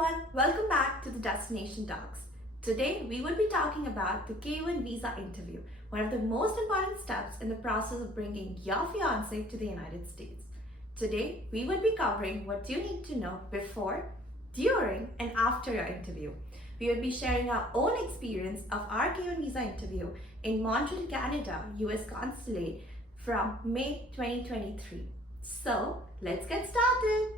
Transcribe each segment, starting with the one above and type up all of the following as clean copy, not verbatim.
everyone, welcome back to the Destination Talks. Today we will be talking about the K1 visa interview, one of the most important steps in the process of bringing your fiance to the United States. Today we will be covering what you need to know before, during, and after your interview. We will be sharing our own experience of our K1 visa interview in Montreal, Canada, US Consulate from May 2023. So let's get started.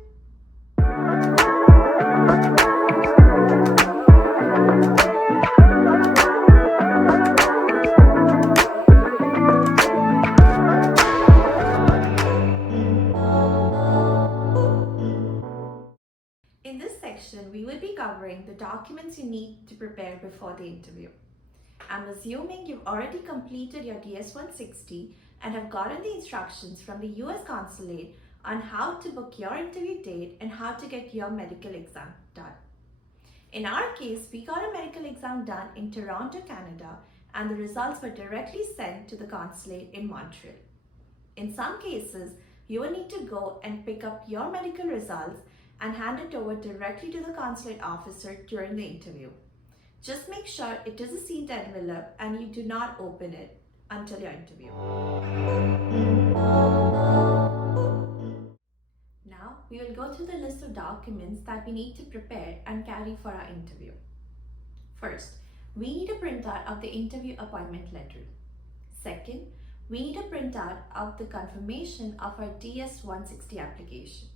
In this section, we will be covering the documents you need to prepare before the interview. I'm assuming you've already completed your DS-160 and have gotten the instructions from the US Consulate on how to book your interview date and how to get your medical exam done. In our case, we got a medical exam done in Toronto, Canada, and the results were directly sent to the consulate in Montreal. In some cases, you will need to go and pick up your medical results and hand it over directly to the consulate officer during the interview. Just make sure it is a sealed envelope and you do not open it until your interview. Now, we will go through the list of documents that we need to prepare and carry for our interview. First, we need a printout of the interview appointment letter. Second, we need a printout of the confirmation of our DS-160 application.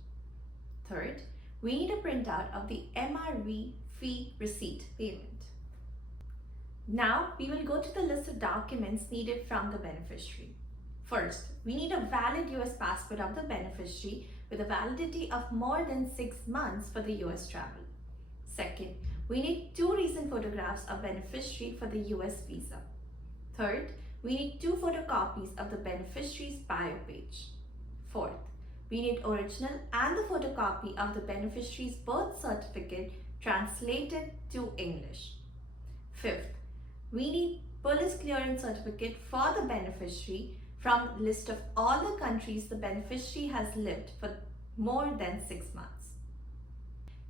Third, we need a printout of the MRV fee receipt payment. Now, we will go to the list of documents needed from the beneficiary. First, we need a valid US passport of the beneficiary with a validity of more than 6 months for the US travel. Second, we need 2 recent photographs of beneficiary for the US visa. Third, we need 2 photocopies of the beneficiary's bio page. Fourth, we need original and the photocopy of the beneficiary's birth certificate translated to English. Fifth, we need police clearance certificate for the beneficiary from the list of all the countries the beneficiary has lived for more than 6 months.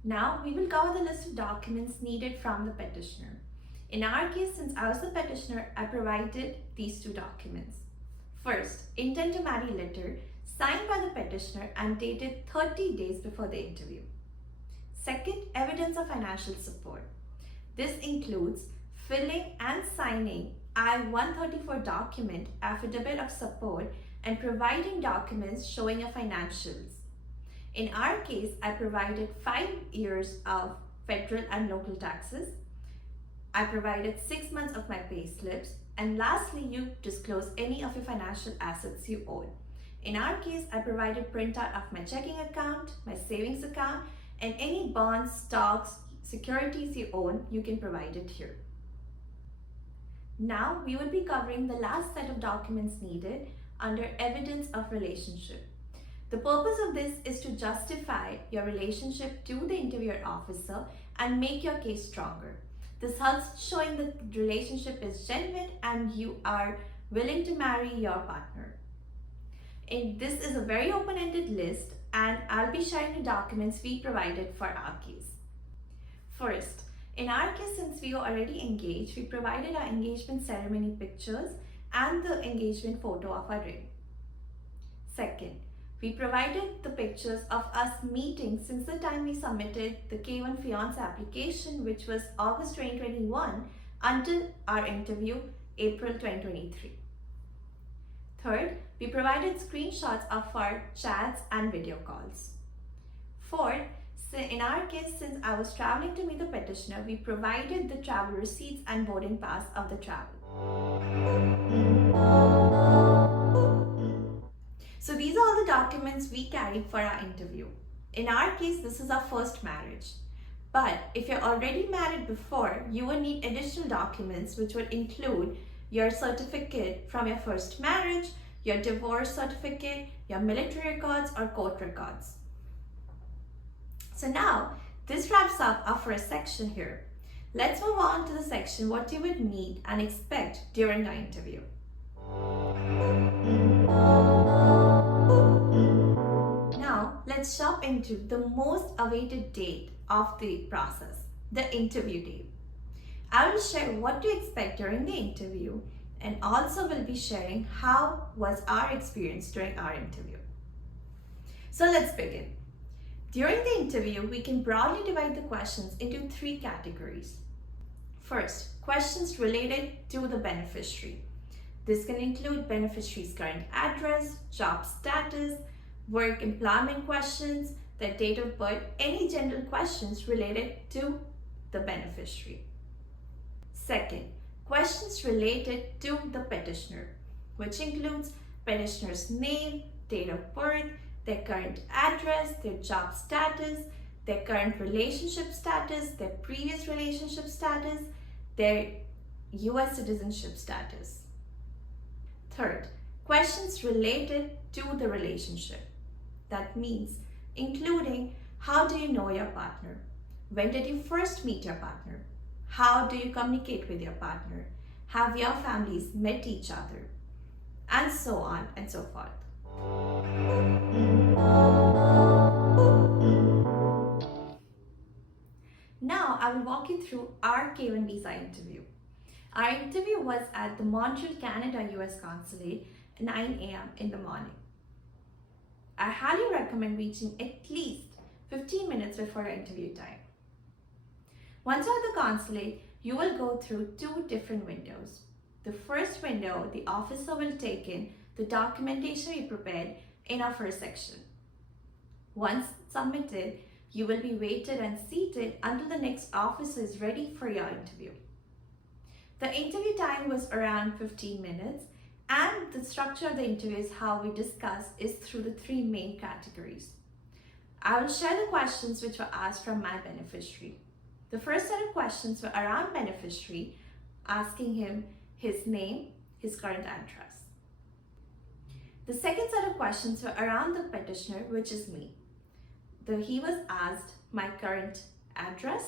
Now we will cover the list of documents needed from the petitioner. In our case, since I was the petitioner, I provided these 2 documents. First, intent to marry letter signed by the petitioner and dated 30 days before the interview. Second, evidence of financial support. This includes filling and signing I-134 document, affidavit of support, and providing documents showing your financials. In our case, I provided 5 years of federal and local taxes. I provided 6 months of my pay slips, and lastly, you disclose any of your financial assets you own. In our case, I provided printout of my checking account, my savings account, and any bonds, stocks, securities you own, you can provide it here. Now, we will be covering the last set of documents needed under evidence of relationship. The purpose of this is to justify your relationship to the interviewer officer and make your case stronger. This helps showing the relationship is genuine and you are willing to marry your partner. This is a very open-ended list and I'll be sharing the documents we provided for our case. First, in our case, since we were already engaged, we provided our engagement ceremony pictures and the engagement photo of our ring. Second, we provided the pictures of us meeting since the time we submitted the K1 fiance application, which was August 2021, until our interview, April 2023. Third, we provided screenshots of our chats and video calls. Fourth, in our case, since I was traveling to meet the petitioner, we provided the travel receipts and boarding pass of the travel. So these are all the documents we carried for our interview. In our case, this is our first marriage. But if you're already married before, you will need additional documents which would include your certificate from your first marriage, your divorce certificate, your military records or court records. So now, this wraps up our first section here. Let's move on to the section what you would need and expect during our interview. Now, let's let's jump into the most awaited date of the process, the interview date. I will share what to expect during the interview and also will be sharing how was our experience during our interview. So let's begin. During the interview, we can broadly divide the questions into 3 categories. First, questions related to the beneficiary. This can include beneficiary's current address, job status, work employment questions, their date of birth, any general questions related to the beneficiary. Second, questions related to the petitioner, which includes petitioner's name, date of birth, their current address, their job status, their current relationship status, their previous relationship status, their US citizenship status. Third, questions related to the relationship. That means including how do you know your partner? When did you first meet your partner? How do you communicate with your partner? Have your families met each other? And so on and so forth. Now I will walk you through our K1 visa interview. Our interview was at the Montreal, Canada US Consulate at 9 a.m. in the morning. I highly recommend reaching at least 15 minutes before your interview time. Once you're at the consulate, you will go through 2 different windows. The first window, the officer will take in the documentation we prepared in our first section. Once submitted, you will be waited and seated until the next officer is ready for your interview. The interview time was around 15 minutes, and the structure of the interview is how we discussed is through the 3 main categories. I will share the questions which were asked from my beneficiary. The first set of questions were around beneficiary, asking him his name, his current address. The second set of questions were around the petitioner, which is me. He was asked my current address,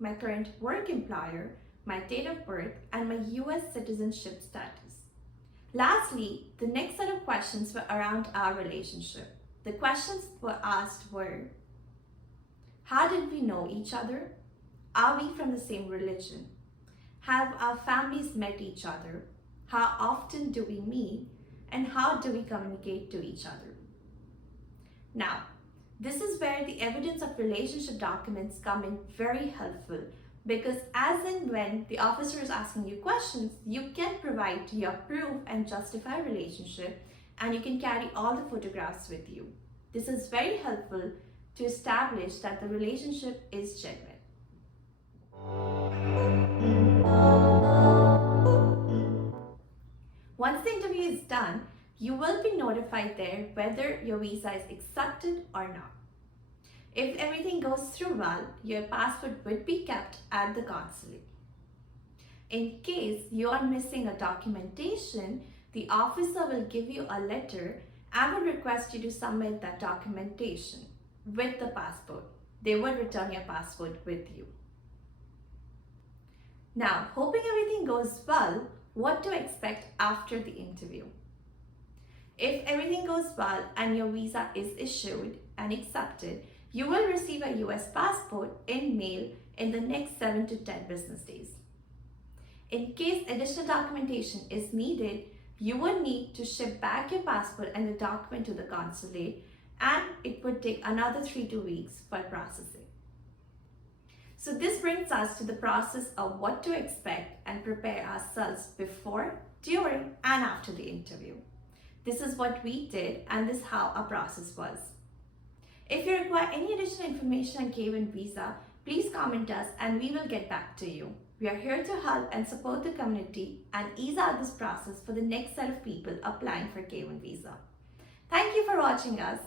my current work employer, my date of birth, and my US citizenship status. Lastly, the next set of questions were around our relationship. The questions were asked were, how did we know each other? Are we from the same religion? Have our families met each other? How often do we meet? And how do we communicate to each other? Now, this is where the evidence of relationship documents come in very helpful, because as and when the officer is asking you questions, you can provide your proof and justify relationship, and you can carry all the photographs with you. This is very helpful to establish that the relationship is genuine. Once the interview is done, you will be notified there whether your visa is accepted or not. If everything goes through well, your passport would be kept at the consulate. In case you are missing a documentation, the officer will give you a letter and will request you to submit that documentation with the passport. They will return your passport with you. Now, hoping everything goes well, what to expect after the interview? If everything goes well and your visa is issued and accepted, you will receive a US passport in mail in the next 7 to 10 business days. In case additional documentation is needed, you will need to ship back your passport and the document to the consulate, and it would take another 3 to 2 weeks for processing. So this brings us to the process of what to expect and prepare ourselves before, during, and after the interview. This is what we did, and this is how our process was. If you require any additional information on K1 visa, please comment us and we will get back to you. We are here to help and support the community and ease out this process for the next set of people applying for K1 visa. Thank you for watching us.